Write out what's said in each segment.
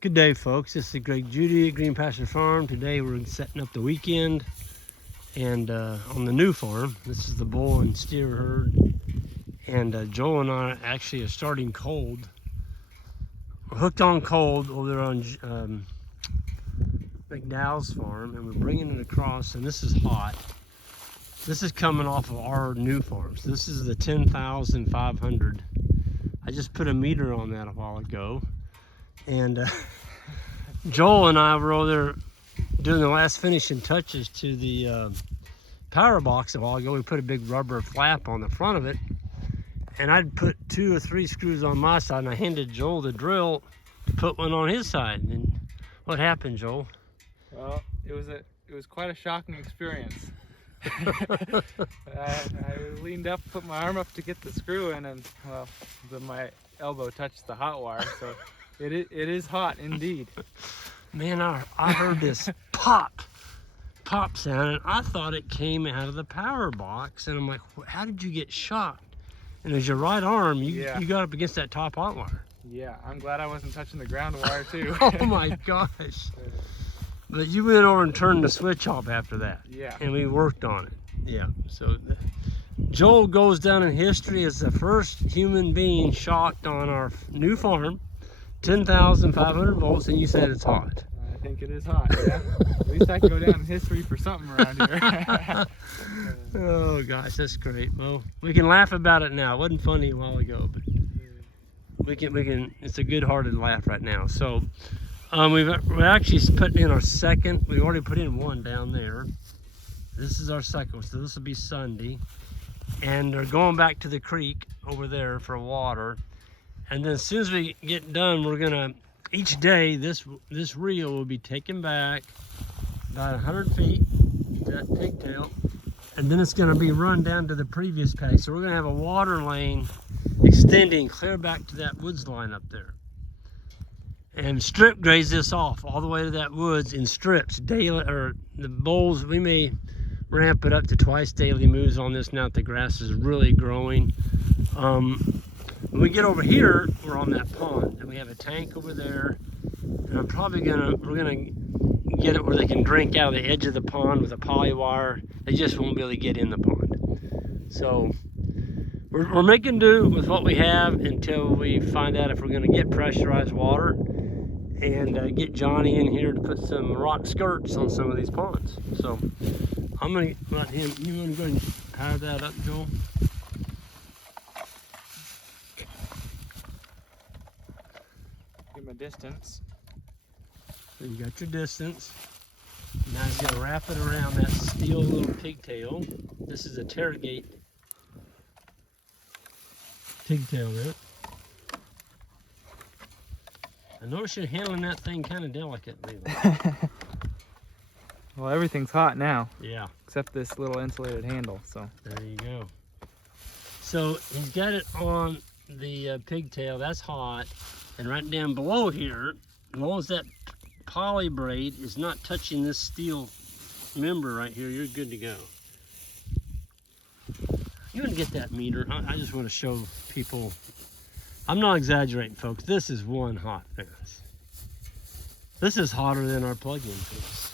Good day, folks. This is Greg Judy at Green Pasture Farm. Today we're setting up the weekend and on the new farm. This is the bull and steer herd. And Joel and I actually are starting cold. We're hooked on cold over there on McDowell's farm, and we're bringing it across, and this is hot. This is coming off of our new farms. This is the 10,500. I just put a meter on that a while ago. And Joel and I were over there doing the last finishing touches to the power box a while ago. We put a big rubber flap on the front of it, and I'd put 2 or 3 screws on my side, and I handed Joel the drill to put one on his side. And what happened, Joel? Well, it was quite a shocking experience. I leaned up, put my arm up to get the screw in, and well, my elbow touched the hot wire, so it is hot indeed. Man, I heard this pop sound, and I thought it came out of the power box, and I'm like, how did you get shocked? And as your right arm, you got up against that top hot wire. Yeah, I'm glad I wasn't touching the ground wire too. Oh my gosh. But you went over and turned the switch off after that. Yeah. And we worked on it. Yeah. So Joel goes down in history as the first human being shocked on our new farm, 10,500 volts, and you said it's hot. I think it is hot, yeah. At least I can go down in history for something around here. Oh gosh, that's great. Well, we can laugh about it now. It wasn't funny a while ago, but we can. It's a good-hearted laugh right now. So we're actually putting in our second. We already put in one down there. This is our second, so this will be Sunday, and they're going back to the creek over there for water. And then as soon as we get done, we're gonna each day this reel will be taken back about 100 feet to that pigtail, and then it's gonna be run down to the previous paddock. So we're gonna have a water lane extending clear back to that woods line up there, and strip graze this off all the way to that woods in strips daily. Or the bulls, we may ramp it up to twice daily moves on this now that the grass is really growing. When we get over here, we're on that pond, and we have a tank over there, and we're gonna get it where they can drink out of the edge of the pond with a poly wire. They just won't be able to get in the pond. So we're making do with what we have until we find out if we're gonna get pressurized water and get Johnny in here to put some rock skirts on some of these ponds. So I'm gonna let him, you wanna go ahead and power that up, Joel? Give my distance. So you got your distance. Now he's gonna wrap it around that steel little pigtail. This is a Terragate pigtail there. I notice you're handling that thing kind of delicately. Well, everything's hot now. Yeah. Except this little insulated handle, so. There you go. So he's got it on the pigtail, that's hot. And right down below here, as long as that poly braid is not touching this steel member right here, you're good to go. You want to get that meter? I just want to show people. I'm not exaggerating, folks. This is one hot fence. This is hotter than our plug-in fence.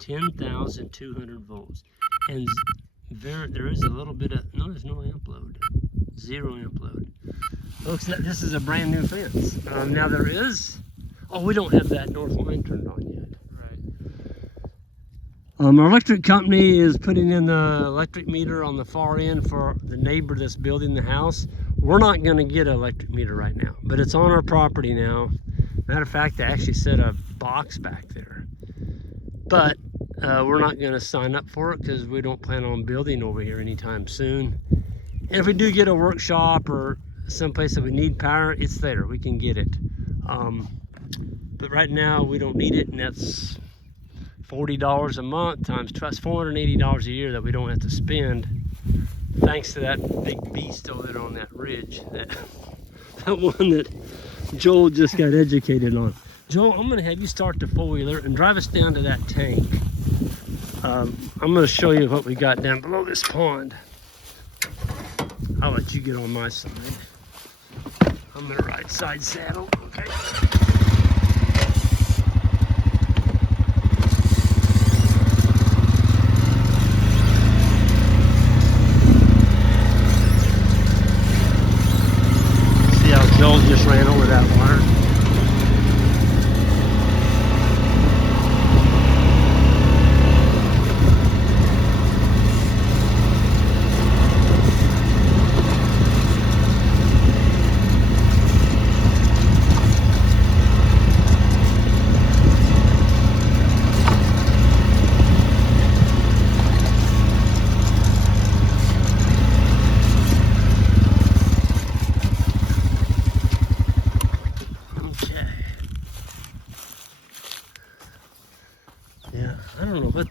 10,200 volts. And there is a little bit of, no, there's no amp load. 0 amp load. Folks, this is a brand new fence. Now there is, we don't have that north line turned on yet. Our electric company is putting in the electric meter on the far end for the neighbor that's building the house. We're not going to get an electric meter right now, but it's on our property now. Matter of fact, they actually set a box back there. But we're not going to sign up for it because we don't plan on building over here anytime soon. And if we do get a workshop or someplace that we need power, it's there. We can get it. But right now we don't need it, and that's $40 a month times that's $480 a year that we don't have to spend, thanks to that big beast over there on that ridge, that one that Joel just got educated on. Joel, I'm going to have you start the four-wheeler and drive us down to that tank. I'm going to show you what we got down below this pond. I'll let you get on my side. I'm gonna right side saddle. Okay. See how Joel just ran over that water? Yeah, I don't know what.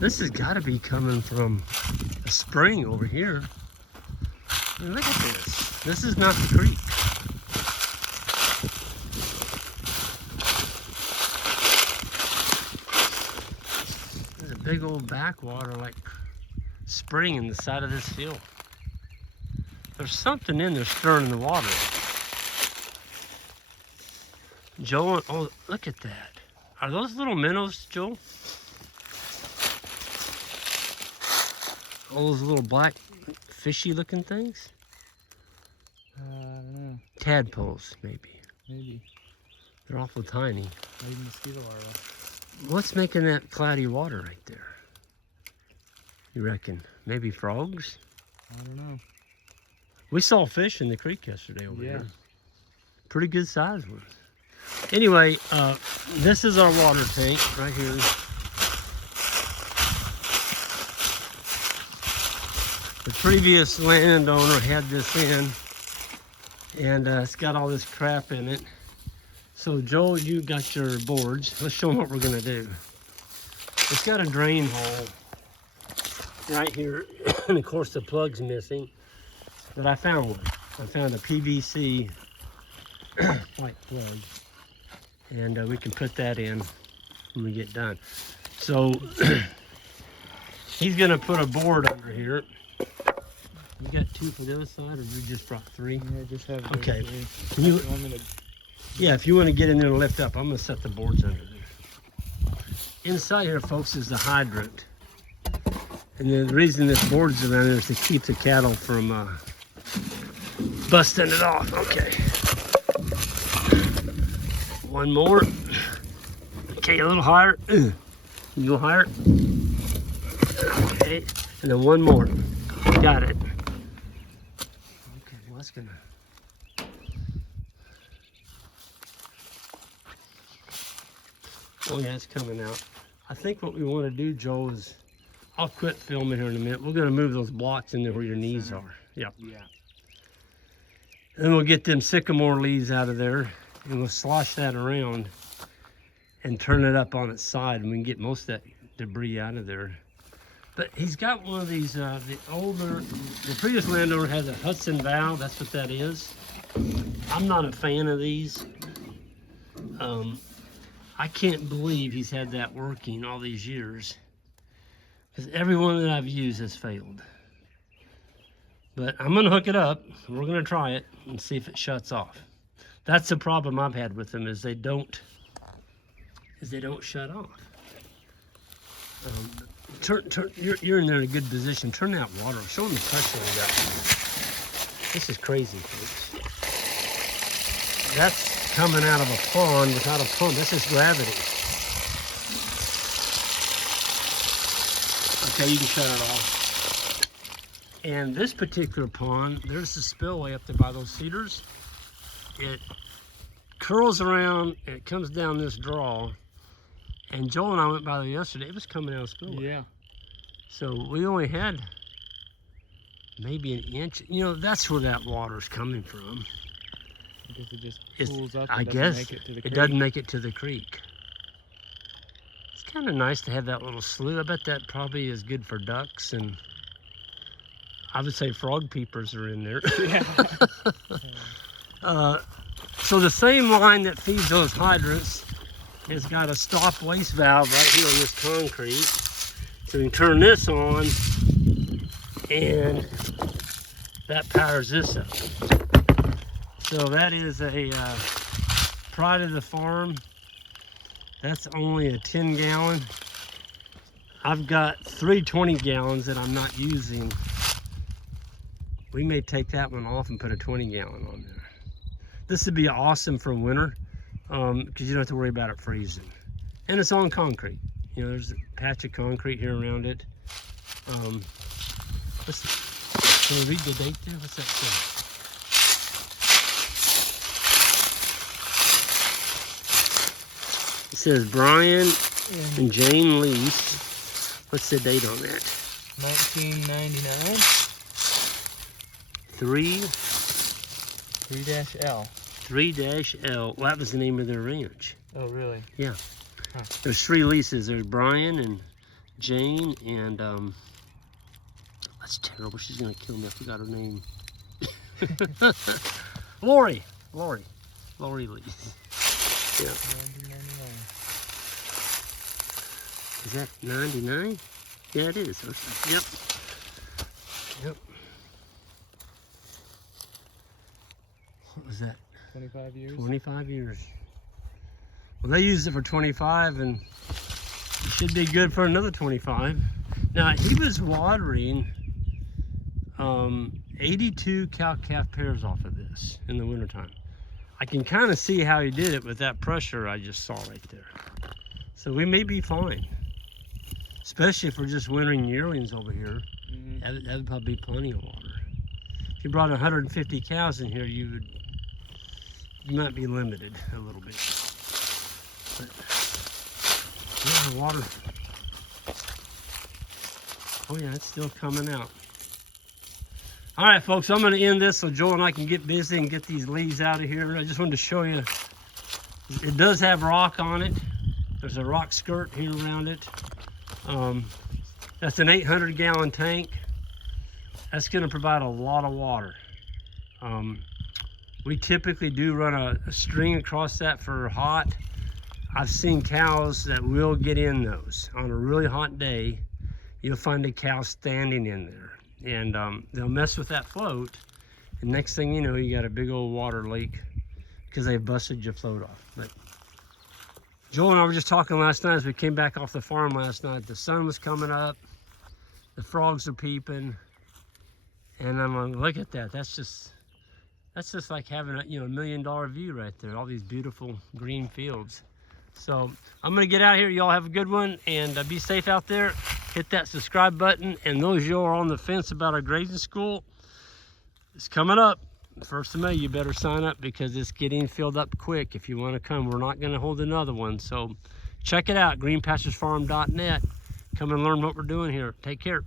This has got to be coming from a spring over here. I mean, look at this. This is not the creek. There's a big old backwater, like spring in the side of this hill. There's something in there stirring the water. Joel, oh, look at that. Are those little minnows, Joel? All those little black fishy looking things? I don't know. Tadpoles, maybe. Maybe. They're awful tiny. Maybe mosquito larvae. What's making that cloudy water right there? You reckon? Maybe frogs? I don't know. We saw fish in the creek yesterday over Yeah. here. Pretty good size ones. Anyway, this is our water tank right here. The previous landowner had this in, and it's got all this crap in it. So Joel, you got your boards. Let's show them what we're gonna do. It's got a drain hole right here, and of course the plug's missing, but I found one. I found a PVC white plug, and we can put that in when we get done. So he's gonna put a board under here. You got two for the other side, or you just brought three? Yeah, just have Okay. three. Can you? Want me to... Yeah, if you want to get in there and lift up, I'm gonna set the boards under there. Inside here, folks, is the hydrant, and the reason this board's around there is to keep the cattle from busting it off. Okay. One more. Okay, a little higher. You go higher. Okay, and then one more. Got it. Okay, well that's gonna. Oh yeah, it's coming out. I think what we want to do, Joe, is I'll quit filming here in a minute. We're gonna move those blocks in there where your knees are. Yep. Yeah. Then we'll get them sycamore leaves out of there, and we'll slosh that around and turn it up on its side, and we can get most of that debris out of there. But he's got one of these, the previous landowner has a Hudson valve. That's what that is. I'm not a fan of these. I can't believe he's had that working all these years, because every one that I've used has failed. But I'm gonna hook it up. We're gonna try it and see if it shuts off. That's the problem I've had with them, is they don't shut off. You're in there in a good position. Turn that water off. Show them the pressure we got. This is crazy, folks. That's coming out of a pond without a pump. This is gravity. Okay, you can shut it off. And this particular pond, there's a spillway up there by those cedars. It curls around and it comes down this draw. And Joel and I went by there yesterday. It was coming out of spillway. Yeah. So we only had maybe an inch. You know, that's where that water's coming from. I guess it just It's, pools up I and guess doesn't make it to the it creek. doesn't make it to the creek. It's kind of nice to have that little slough. I bet that probably is good for ducks, and I would say frog peepers are in there. Yeah. So the same line that feeds those hydrants has got a stop waste valve right here on this concrete. So we can turn this on, and that powers this up. So that is a Pride of the Farm. That's only a 10-gallon. I've got 3 20-gallons that I'm not using. We may take that one off and put a 20-gallon on there. This would be awesome for winter because you don't have to worry about it freezing. And it's on concrete. You know, there's a patch of concrete here around it. Can we read the date there? What's that say? It says Brian and Jane lease. What's the date on that? 1999. 3-L. 3-L. Well, that was the name of their ranch. Oh, really? Yeah. Huh. There's 3 leases. There's Brian and Jane and that's terrible. She's gonna kill me. I forgot her name. Lori lease. Yeah. 1999. Is that 99? Yeah, it is. Okay. Yep. Yep. What was that? 25 years. 25 years. Well, they used it for 25 and it should be good for another 25. Now, he was watering 82 cow-calf pairs off of this in the wintertime. I can kind of see how he did it with that pressure I just saw right there. So we may be fine. Especially if we're just wintering yearlings over here. Mm-hmm. That would probably be plenty of water. If you brought 150 cows in here, you might be limited a little bit. But yeah, the water. Oh yeah, it's still coming out. All right, folks, I'm going to end this so Joel and I can get busy and get these leaves out of here. I just wanted to show you, it does have rock on it. There's a rock skirt here around it. That's an 800-gallon tank. That's going to provide a lot of water. We typically do run a string across that for hot. I've seen cows that will get in those. On a really hot day, you'll find a cow standing in there. And they'll mess with that float. And next thing you know, you got a big old water leak because they busted your float off. But Joel and I were just talking last night as we came back off the farm last night. The sun was coming up. The frogs are peeping. And I'm like, look at that. That's just like having a $1 million view right there. All these beautiful green fields. So I'm gonna get out here. Y'all have a good one and be safe out there. Hit that subscribe button. And those of you who are on the fence about our grazing school, it's coming up. 1st of May, you better sign up because it's getting filled up quick. If you want to come, we're not going to hold another one. So check it out, greenpasturesfarm.net. Come and learn what we're doing here. Take care.